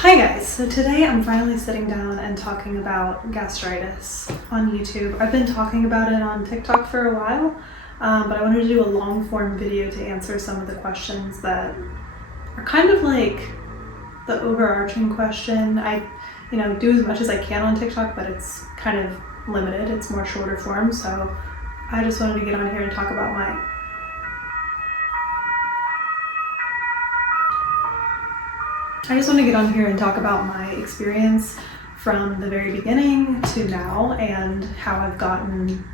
Hi guys, so today I'm finally sitting down and talking about gastritis on YouTube. I've been talking about it on TikTok for a while, but I wanted to do a long form video to answer some of the questions that are kind of like the overarching question. I do as much as I can on TikTok, but it's kind of limited. It's more shorter form, so I just wanted to get on here and talk about my experience from the very beginning to now and how I've gotten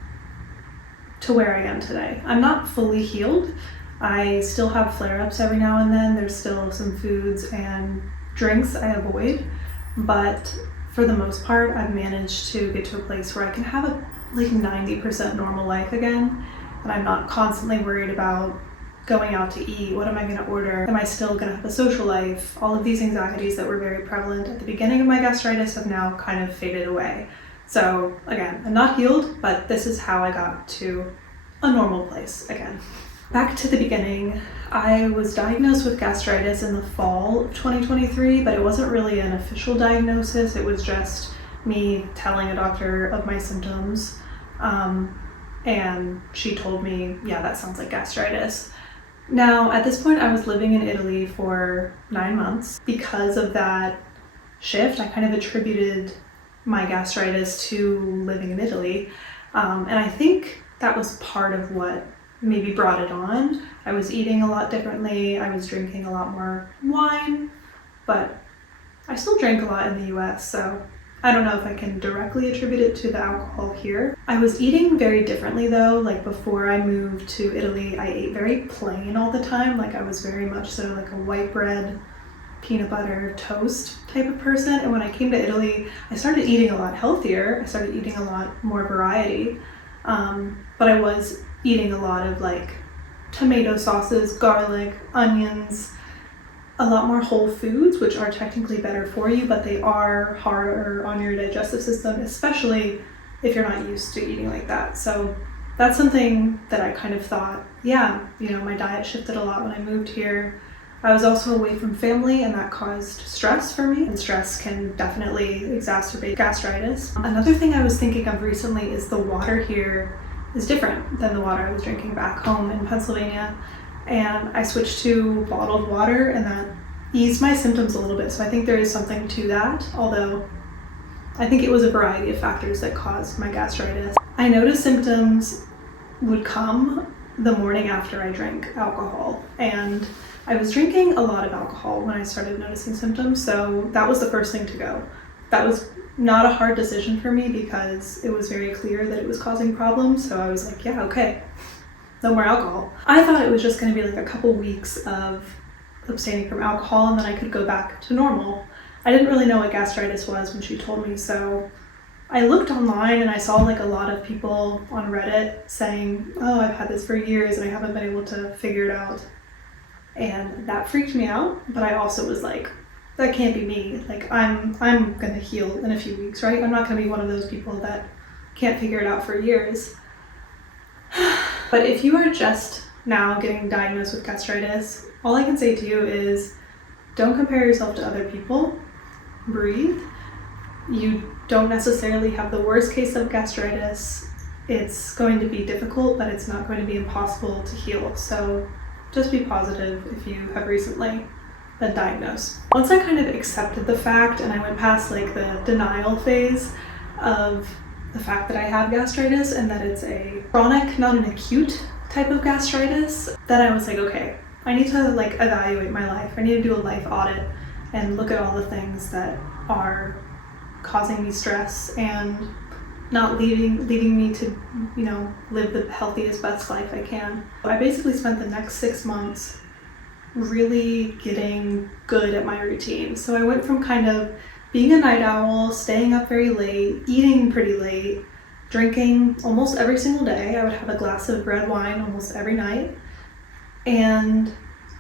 to where I am today. I'm not fully healed. I still have flare-ups every now and then. There's still some foods and drinks I avoid, but for the most part, I've managed to get to a place where I can have a 90% normal life again, and I'm not constantly worried about going out to eat. What am I going to order? Am I still going to have a social life? All of these anxieties that were very prevalent at the beginning of my gastritis have now kind of faded away. So again, I'm not healed, but this is how I got to a normal place again. Back to the beginning, I was diagnosed with gastritis in the fall of 2023, but it wasn't really an official diagnosis. It was just me telling a doctor of my symptoms, and she told me, yeah, that sounds like gastritis. Now, at this point, I was living in Italy for 9 months. Because of that shift, I kind of attributed my gastritis to living in Italy. And I think that was part of what maybe brought it on. I was eating a lot differently. I was drinking a lot more wine, but I still drank a lot in the US, so I don't know if I can directly attribute it to the alcohol here. I was eating very differently though. Like before I moved to Italy, I ate very plain all the time. Like I was very much so like a white bread, peanut butter, toast type of person. And when I came to Italy, I started eating a lot healthier. I started eating a lot more variety. But I was eating a lot of like tomato sauces, garlic, onions, a lot more whole foods, which are technically better for you, but they are harder on your digestive system, especially if you're not used to eating like that. So that's something that I kind of thought, yeah, my diet shifted a lot when I moved here. I was also away from family, and that caused stress for me, and stress can definitely exacerbate gastritis. Another thing I was thinking of recently is the water here is different than the water I was drinking back home in Pennsylvania. And I switched to bottled water, and that eased my symptoms a little bit. So I think there is something to that, although I think it was a variety of factors that caused my gastritis. I noticed symptoms would come the morning after I drank alcohol, and I was drinking a lot of alcohol when I started noticing symptoms, so that was the first thing to go. That was not a hard decision for me because it was very clear that it was causing problems, so I was like, yeah, okay. No more alcohol. I thought it was just going to be like a couple weeks of abstaining from alcohol and then I could go back to normal. I didn't really know what gastritis was when she told me, so I looked online and I saw like a lot of people on Reddit saying, oh, I've had this for years and I haven't been able to figure it out. And that freaked me out, but I also was like, that can't be me. Like I'm going to heal in a few weeks, right? I'm not going to be one of those people that can't figure it out for years. But if you are just now getting diagnosed with gastritis, all I can say to you is don't compare yourself to other people. Breathe. You don't necessarily have the worst case of gastritis. It's going to be difficult, but it's not going to be impossible to heal. So just be positive if you have recently been diagnosed. Once I kind of accepted the fact and I went past like the denial phase of the fact that I have gastritis and that it's a chronic, not an acute type of gastritis, then I was like, okay, I need to like evaluate my life. I need to do a life audit and look at all the things that are causing me stress and not leading me to, live the healthiest, best life I can. I basically spent the next 6 months really getting good at my routine. So I went from kind of being a night owl, staying up very late, eating pretty late, drinking almost every single day. I would have a glass of red wine almost every night, and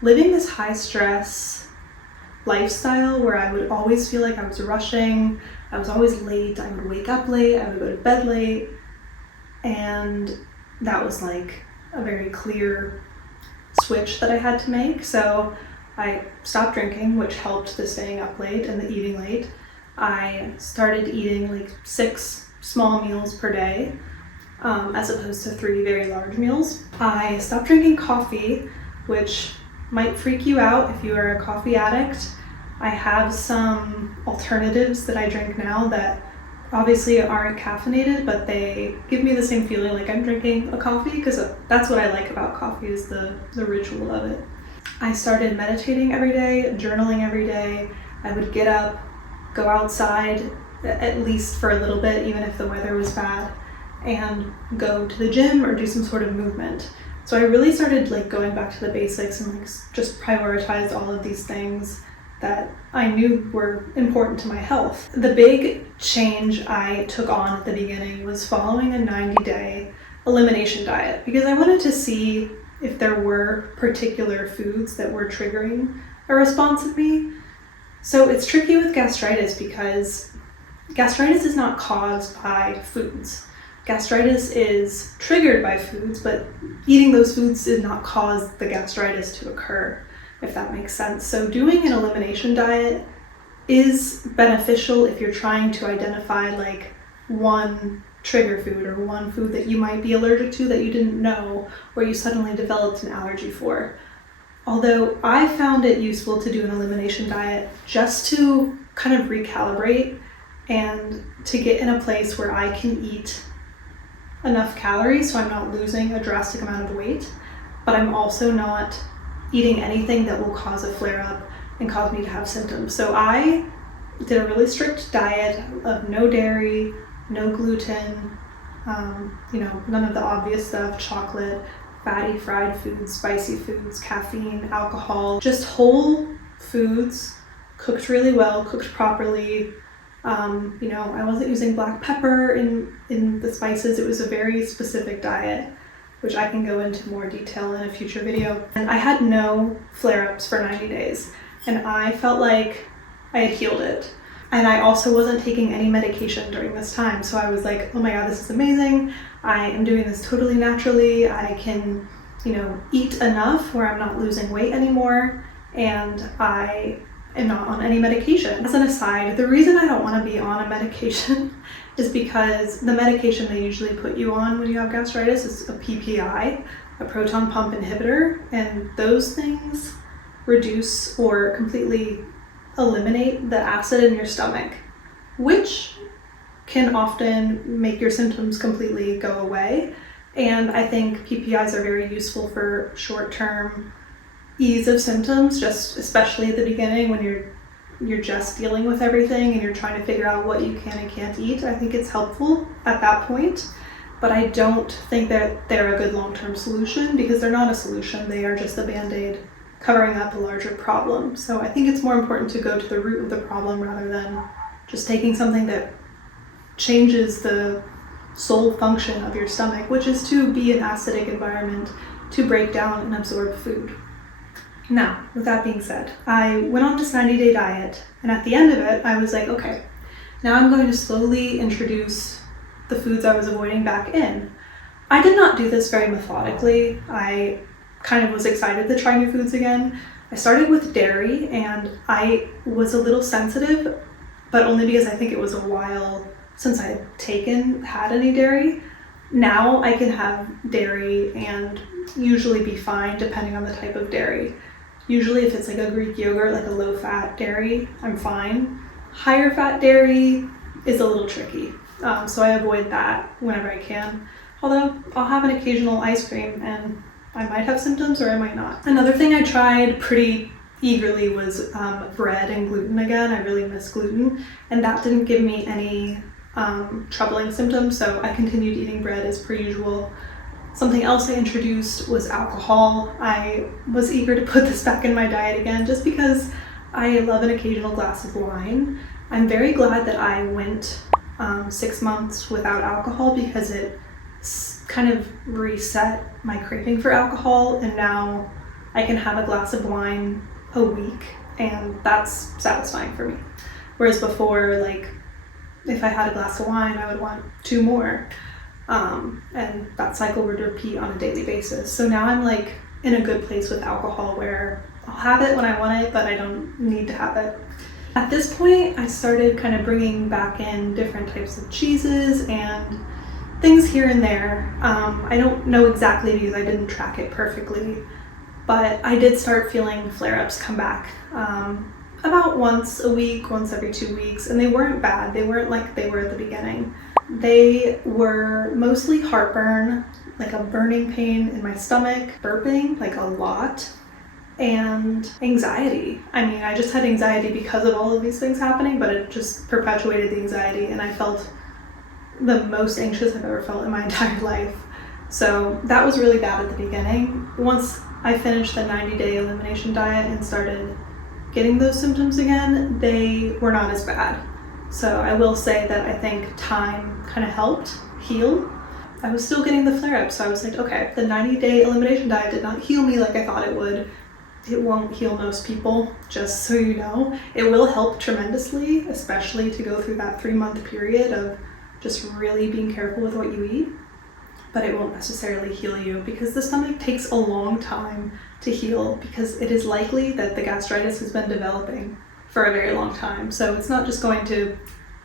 living this high stress lifestyle where I would always feel like I was rushing. I was always late. I would wake up late. I would go to bed late. And that was like a very clear switch that I had to make. So I stopped drinking, which helped the staying up late and the eating late. I started eating like 6 small meals per day, as opposed to 3 very large meals. I stopped drinking coffee, which might freak you out if you are a coffee addict. I have some alternatives that I drink now that obviously aren't caffeinated, but they give me the same feeling like I'm drinking a coffee, because that's what I like about coffee, is the ritual of it. I started meditating every day, journaling every day. I would get up, go outside, at least for a little bit, even if the weather was bad, and go to the gym or do some sort of movement. So I really started like going back to the basics and like just prioritized all of these things that I knew were important to my health. The big change I took on at the beginning was following a 90-day elimination diet, because I wanted to see if there were particular foods that were triggering a response in me. So it's tricky with gastritis, because gastritis is not caused by foods. Gastritis is triggered by foods, but eating those foods did not cause the gastritis to occur, if that makes sense. So doing an elimination diet is beneficial if you're trying to identify like one trigger food or one food that you might be allergic to that you didn't know, or you suddenly developed an allergy for. Although I found it useful to do an elimination diet just to kind of recalibrate and to get in a place where I can eat enough calories so I'm not losing a drastic amount of weight, but I'm also not eating anything that will cause a flare-up and cause me to have symptoms. So I did a really strict diet of no dairy, no gluten, none of the obvious stuff, chocolate, fatty fried foods, spicy foods, caffeine, alcohol, just whole foods, cooked really well, cooked properly. I wasn't using black pepper in the spices. It was a very specific diet, which I can go into more detail in a future video. And I had no flare-ups for 90 days, and I felt like I had healed it. And I also wasn't taking any medication during this time. So I was like, oh my God, this is amazing. I am doing this totally naturally. I can, eat enough where I'm not losing weight anymore, and I am not on any medication. As an aside, the reason I don't want to be on a medication is because the medication they usually put you on when you have gastritis is a PPI, a proton pump inhibitor, and those things reduce or completely eliminate the acid in your stomach, which can often make your symptoms completely go away. And I think PPIs are very useful for short-term ease of symptoms, just especially at the beginning when you're just dealing with everything and you're trying to figure out what you can and can't eat. I think it's helpful at that point, but I don't think that they're a good long-term solution, because they're not a solution. They are just a band-aid covering up a larger problem. So I think it's more important to go to the root of the problem rather than just taking something that changes the sole function of your stomach, which is to be an acidic environment to break down and absorb food. Now, with that being said, I went on this 90-day diet, and at the end of it, I was like, okay, now I'm going to slowly introduce the foods I was avoiding back in. I did not do this very methodically. I kind of was excited to try new foods again. I started with dairy, and I was a little sensitive, but only because I think it was a while since I had any dairy. Now I can have dairy and usually be fine depending on the type of dairy. Usually if it's like a Greek yogurt, like a low-fat dairy, I'm fine. Higher fat dairy is a little tricky, so I avoid that whenever I can. Although I'll have an occasional ice cream and I might have symptoms or I might not. Another thing I tried pretty eagerly was bread and gluten again. I really miss gluten, and that didn't give me any troubling symptoms, so I continued eating bread as per usual. Something else I introduced was alcohol. I was eager to put this back in my diet again just because I love an occasional glass of wine. I'm very glad that I went 6 months without alcohol, because it kind of reset my craving for alcohol, and now I can have a glass of wine a week and that's satisfying for me. Whereas before, like, if I had a glass of wine, I would want 2 more. And that cycle would repeat on a daily basis. So now I'm like in a good place with alcohol where I'll have it when I want it, but I don't need to have it. At this point, I started kind of bringing back in different types of cheeses and things here and there. I don't know exactly because I didn't track it perfectly, but I did start feeling flare-ups come back about once a week, once every 2 weeks, and they weren't bad. They weren't like they were at the beginning. They were mostly heartburn, like a burning pain in my stomach, burping like a lot, and anxiety. I mean, I just had anxiety because of all of these things happening, but it just perpetuated the anxiety, and I felt the most anxious I've ever felt in my entire life. So that was really bad at the beginning. Once I finished the 90-day elimination diet and started getting those symptoms again, they were not as bad. So I will say that I think time kind of helped heal. I was still getting the flare-ups, so I was like, okay, the 90-day elimination diet did not heal me like I thought it would. It won't heal most people, just so you know. It will help tremendously, especially to go through that 3-month period of just really being careful with what you eat. But it won't necessarily heal you because the stomach takes a long time to heal because it is likely that the gastritis has been developing for a very long time. So it's not just going to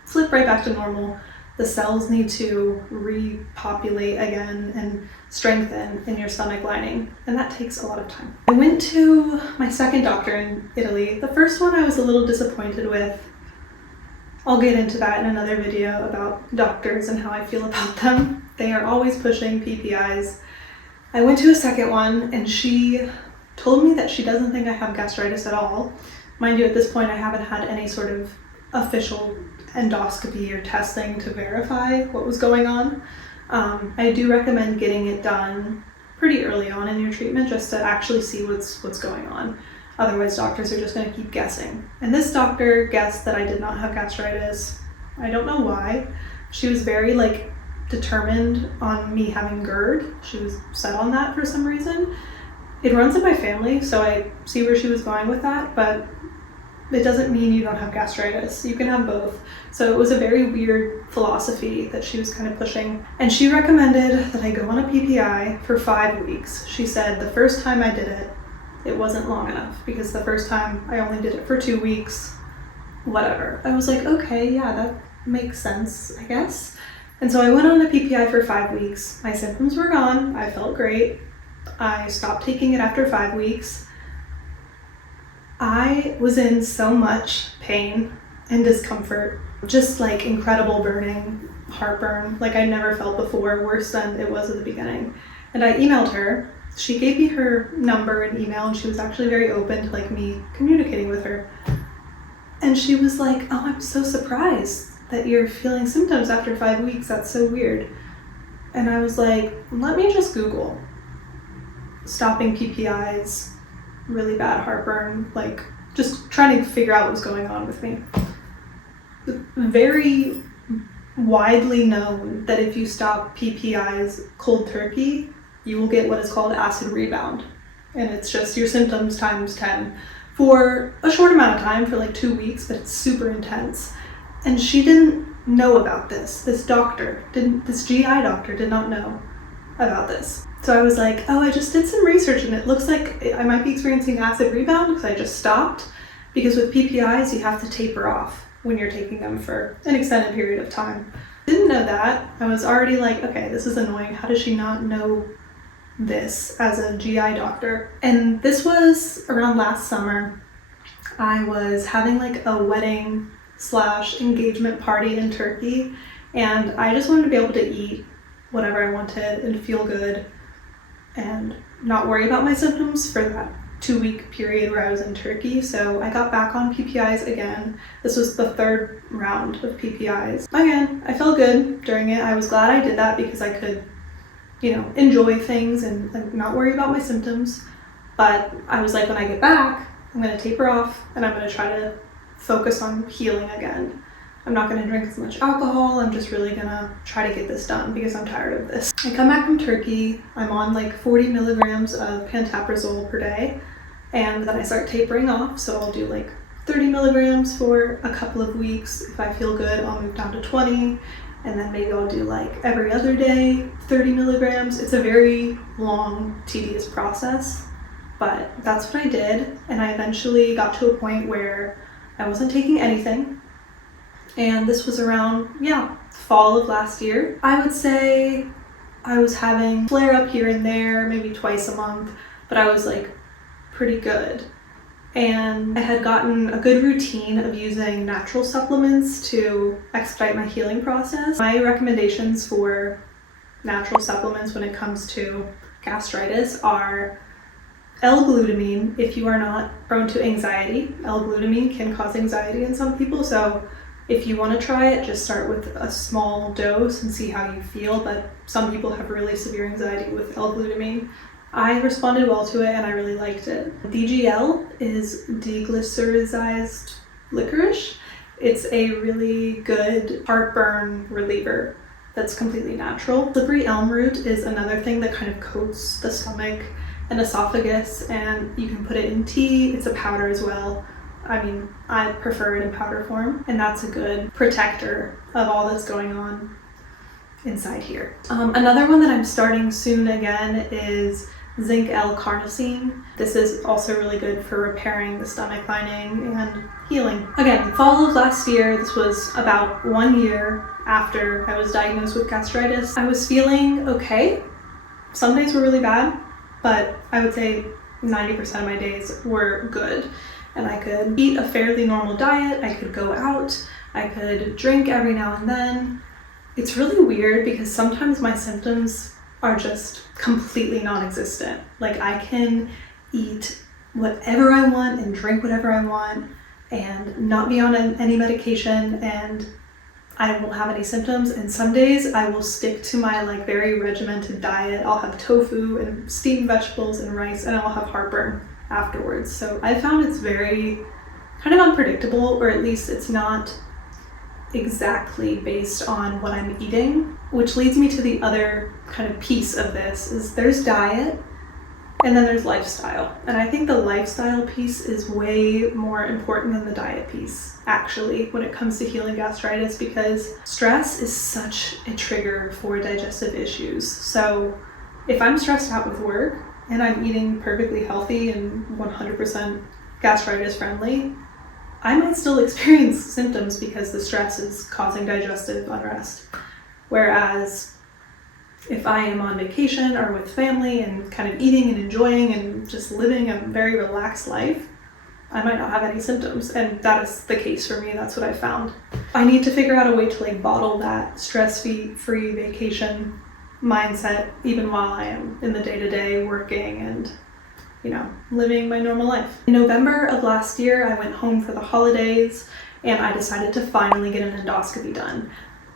flip right back to normal. The cells need to repopulate again and strengthen in your stomach lining, and that takes a lot of time. I went to my second doctor in Italy. The first one I was a little disappointed with. I'll get into that in another video about doctors and how I feel about them. They are always pushing PPIs. I went to a second one and she told me that she doesn't think I have gastritis at all. Mind you, at this point I haven't had any sort of official endoscopy or testing to verify what was going on. I do recommend getting it done pretty early on in your treatment just to actually see what's going on. Otherwise, doctors are just going to keep guessing. And this doctor guessed that I did not have gastritis. I don't know why. She was very determined on me having GERD. She was set on that for some reason. It runs in my family, so I see where she was going with that, but it doesn't mean you don't have gastritis. You can have both. So it was a very weird philosophy that she was kind of pushing. And she recommended that I go on a PPI for 5 weeks. She said the first time I did it, it wasn't long enough because the first time I only did it for 2 weeks, whatever. I was like, okay, yeah, that makes sense, I guess. And so I went on a PPI for 5 weeks. My symptoms were gone. I felt great. I stopped taking it after 5 weeks. I was in so much pain and discomfort, just incredible burning, heartburn, like I never felt before, worse than it was at the beginning. And I emailed her. She gave me her number and email, and she was actually very open to me communicating with her. And she was like, oh, I'm so surprised that you're feeling symptoms after 5 weeks. That's so weird. And I was like, let me just Google stopping PPIs, really bad heartburn, just trying to figure out what was going on with me. Very widely known that if you stop PPIs cold turkey, you will get what is called acid rebound. And it's just your symptoms times 10 for a short amount of time, for 2 weeks, but it's super intense. And she didn't know about this. This GI doctor did not know about this. So I was like, oh, I just did some research and it looks like I might be experiencing acid rebound because I just stopped. Because with PPIs, you have to taper off when you're taking them for an extended period of time. Didn't know that. I was already like, okay, this is annoying. How does she not know this as a GI doctor? And this was around last summer. I was having a wedding / engagement party in Turkey, and I just wanted to be able to eat whatever I wanted and feel good and not worry about my symptoms for that 2-week period where I was in Turkey. So I got back on PPIs again. This was the 3rd round of PPIs. Again, I felt good during it. I was glad I did that because I could, enjoy things and not worry about my symptoms. But I was like, when I get back, I'm going to taper off and I'm going to try to focus on healing again. I'm not going to drink as much alcohol. I'm just really going to try to get this done because I'm tired of this. I come back from Turkey. I'm on 40 milligrams of pantoprazole per day. And then I start tapering off. So I'll do 30 milligrams for a couple of weeks. If I feel good, I'll move down to 20. And then maybe I'll do every other day, 30 milligrams. It's a very long, tedious process. but that's what I did. And I eventually got to a point where I wasn't taking anything. And this was around, fall of last year. I would say I was having flare up here and there, maybe twice a month, but I was like pretty good. And I had gotten a good routine of using natural supplements to expedite my healing process. My recommendations for natural supplements when it comes to gastritis are L-glutamine. If you are not prone to anxiety, L-glutamine can cause anxiety in some people, so if you want to try it, just start with a small dose and see how you feel, but some people have really severe anxiety with L-glutamine. I responded well to it and I really liked it. DGL is deglycerized licorice. It's a really good heartburn reliever that's completely natural. Slippery elm root is another thing that kind of coats the stomach and esophagus, and you can put it in tea. It's a powder as well. I mean, I prefer it in powder form, and that's a good protector of all that's going on inside here. Another one that I'm starting soon again is zinc L-carnosine. This is also really good for repairing the stomach lining and healing. Again, fall of last year, this was about 1 year after I was diagnosed with gastritis. I was feeling okay. Some days were really bad, but I would say 90% of my days were good. And I could eat a fairly normal diet, I could go out, I could drink every now and then. It's really weird because sometimes my symptoms are just completely non-existent. Like I can eat whatever I want and drink whatever I want and not be on any medication, and I won't have any symptoms. And some days I will stick to my like very regimented diet. I'll have tofu and steamed vegetables and rice, and I'll have heartburn afterwards. So I found it's very kind of unpredictable, or at least it's not exactly based on what I'm eating, which leads me to the other kind of piece of this is there's diet and then there's lifestyle. And I think the lifestyle piece is way more important than the diet piece, actually, when it comes to healing gastritis, because stress is such a trigger for digestive issues. So if I'm stressed out with work and I'm eating perfectly healthy and 100% gastritis friendly, I might still experience symptoms because the stress is causing digestive unrest. Whereas if I am on vacation or with family and kind of eating and enjoying and just living a very relaxed life, I might not have any symptoms. And that is the case for me. That's what I found. I need to figure out a way to like bottle that stress-free vacation mindset even while I am in the day-to-day working and living my normal life. In November of last year, I went home for the holidays and I decided to finally get an endoscopy done.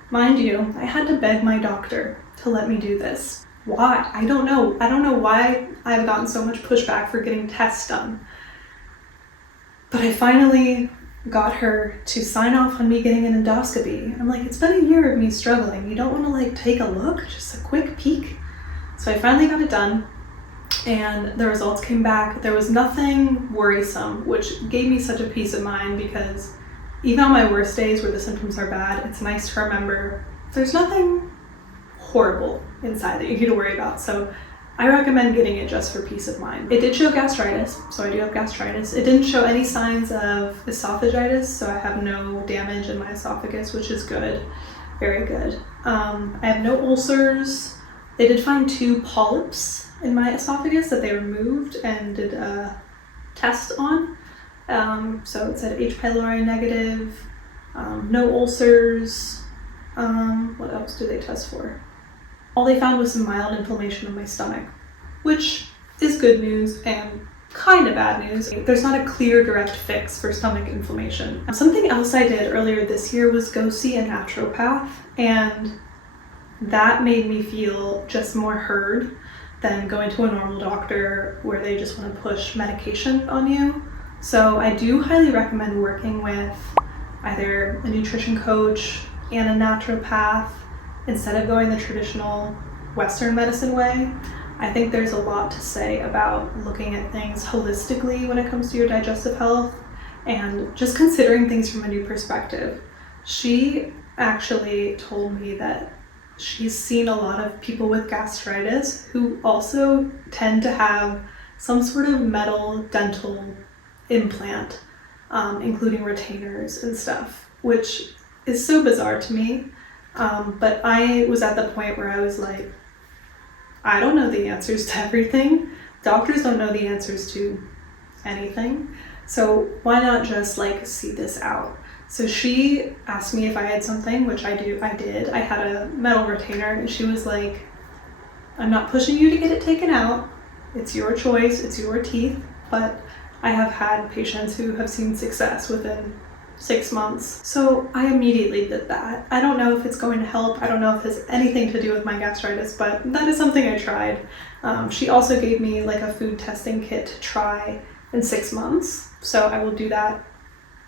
Mind you, I had to beg my doctor to let me do this. Why? I don't know. I don't know why I've gotten so much pushback for getting tests done. But I finally got her to sign off on me getting an endoscopy. I'm like, it's been a year of me struggling. You don't want to like take a look, just a quick peek? So I finally got it done. And the results came back. There was nothing worrisome, which gave me such a peace of mind, because even on my worst days where the symptoms are bad, it's nice to remember there's nothing horrible inside that you need to worry about. So I recommend getting it just for peace of mind. It did show gastritis, so I do have gastritis. It didn't show any signs of esophagitis, so I have no damage in my esophagus, which is good, very good. I have no ulcers. They did find 2 polyps in my esophagus that they removed and did a test on. So it said H. pylori negative, no ulcers. What else do they test for? All they found was some mild inflammation of my stomach, which is good news and kind of bad news. There's not a clear direct fix for stomach inflammation. Something else I did earlier this year was go see a naturopath, and that made me feel just more heard than going to a normal doctor where they just want to push medication on you. So I do highly recommend working with either a nutrition coach and a naturopath instead of going the traditional Western medicine way. I think there's a lot to say about looking at things holistically when it comes to your digestive health and just considering things from a new perspective. She actually told me that she's seen a lot of people with gastritis who also tend to have some sort of metal dental implant, including retainers and stuff, which is so bizarre to me. But I was at the point where I was like, I don't know the answers to everything. Doctors don't know the answers to anything. So why not just like see this out? So she asked me if I had something, which I did. I had a metal retainer, and she was like, I'm not pushing you to get it taken out. It's your choice, it's your teeth, but I have had patients who have seen success within 6 months. So I immediately did that. I don't know if it's going to help. I don't know if it has anything to do with my gastritis, but that is something I tried. She also gave me like a food testing kit to try in 6 months. So I will do that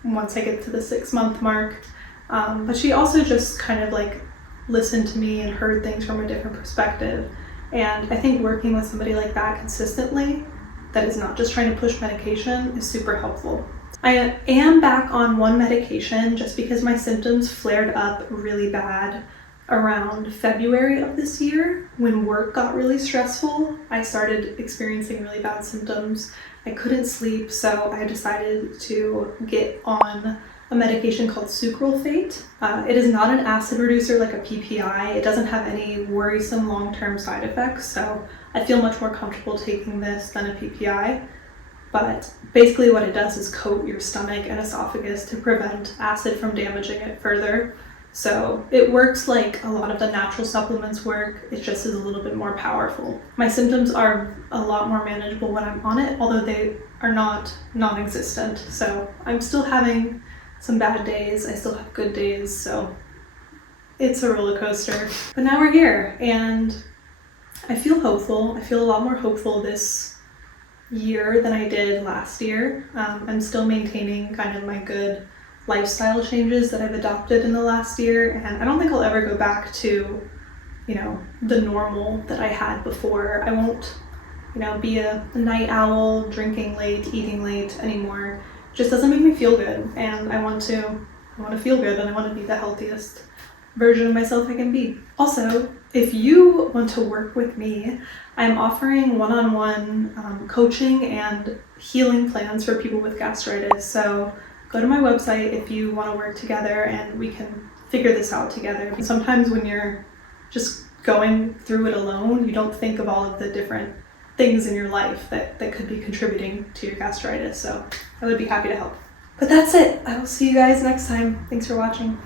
once I get to the 6-month mark. But she also just kind of like listened to me and heard things from a different perspective. And I think working with somebody like that consistently, that is not just trying to push medication, is super helpful. I am back on one medication just because my symptoms flared up really bad around February of this year. When work got really stressful, I started experiencing really bad symptoms. I couldn't sleep, so I decided to get on a medication called sucralfate. It is not an acid reducer like a PPI. It doesn't have any worrisome long-term side effects, so I feel much more comfortable taking this than a PPI. But basically what it does is coat your stomach and esophagus to prevent acid from damaging it further. So it works like a lot of the natural supplements work, it just is a little bit more powerful. My symptoms are a lot more manageable when I'm on it, although they are not non-existent. So I'm still having some bad days, I still have good days, so it's a roller coaster. But now we're here, and I feel hopeful. I feel a lot more hopeful this year than I did last year. I'm still maintaining kind of my good lifestyle changes that I've adopted in the last year, and I don't think I'll ever go back to, the normal that I had before. I won't, be a night owl, drinking late, eating late anymore. It just doesn't make me feel good, and I want to feel good, and I want to be the healthiest version of myself I can be. Also, if you want to work with me, I'm offering one-on-one coaching and healing plans for people with gastritis. So go to my website if you want to work together and we can figure this out together. Sometimes when you're just going through it alone, you don't think of all of the different things in your life that could be contributing to your gastritis. So I would be happy to help. But that's it. I will see you guys next time. Thanks for watching.